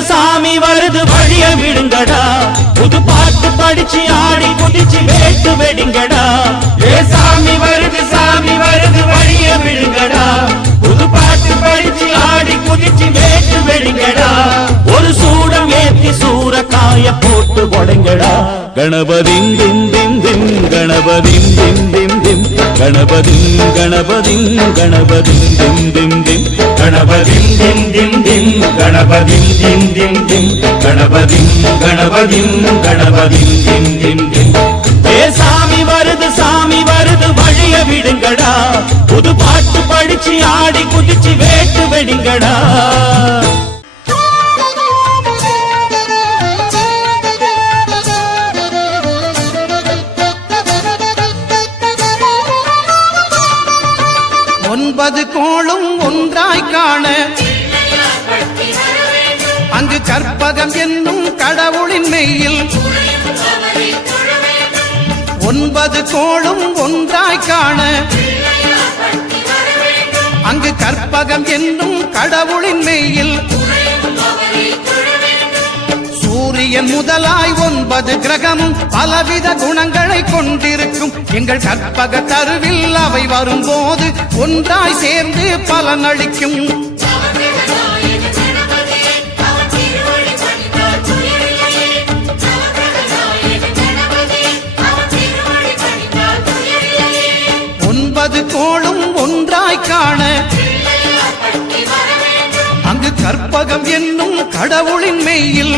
சாமி வருது வழிய விடுங்கடா புது பாட்டு படிச்சு ஆடி குதிச்சு வேட்டு வெடிங்கடா சாமி வருது வழிய விடுங்கடா புது பாட்டு படிச்சு ஆடி குதிச்சு வேட்டு வெடிங்கடா ஒரு சூடம் ஏத்தி சூறக்காய போட்டு கொடைங்கடா கணபதிம் திம் திம் திம் கணபதிம் திம் திம் திம் கணபதிம் கணபதிம் கணபதிம் திம் திம் திம் கணபதிம் திம் திம் திம் கணபதிம் திம் திம் திம் கணபதிம் கணபதிம் கணபதிம் திம் திம் திம் சாமி வருது வழிய விடுங்கடா புது பாட்டு படிச்சு ஆடி குதிச்சு வேட்டு வெடிங்கடா ஒன்பது கோளும் ஒன்றாய் காண அங்கு கற்பகம் என்னும் கடவுளின் மெய்யில் ஒன்பது கோளும் ஒன்றாய் காண அங்கு கற்பகம் என்னும் கடவுளின் மெய்யில் சூரியன் முதலாய் 9 கிரகமும் பலவித குணங்களை கொண்டிருக்கும் எங்கள் கற்பக தருவில் அவை வரும்போது ஒன்றாய் சேர்ந்து பலனளிக்கும் ஒன்பது கோளும் ஒன்றாய் காண அங்கு கற்பகம் என்னும் கடவுளின் மெய்யில்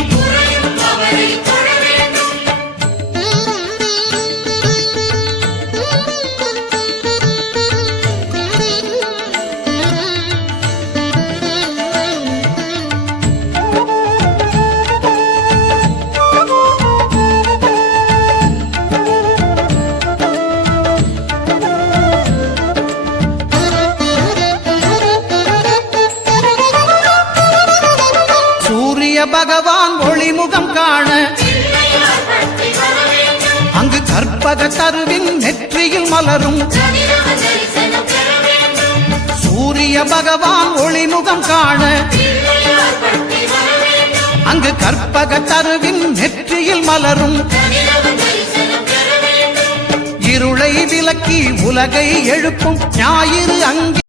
பகவான் ஒளிமுகம் காண அங்கு கற்பக தருவின் நெற்றியில் மலரும் சூரிய பகவான் ஒளிமுகம் காண அங்கு கற்பக தருவின் நெற்றியில் மலரும் இருளை விலக்கி உலகை எழுப்பும் ஞாயிறு அங்கே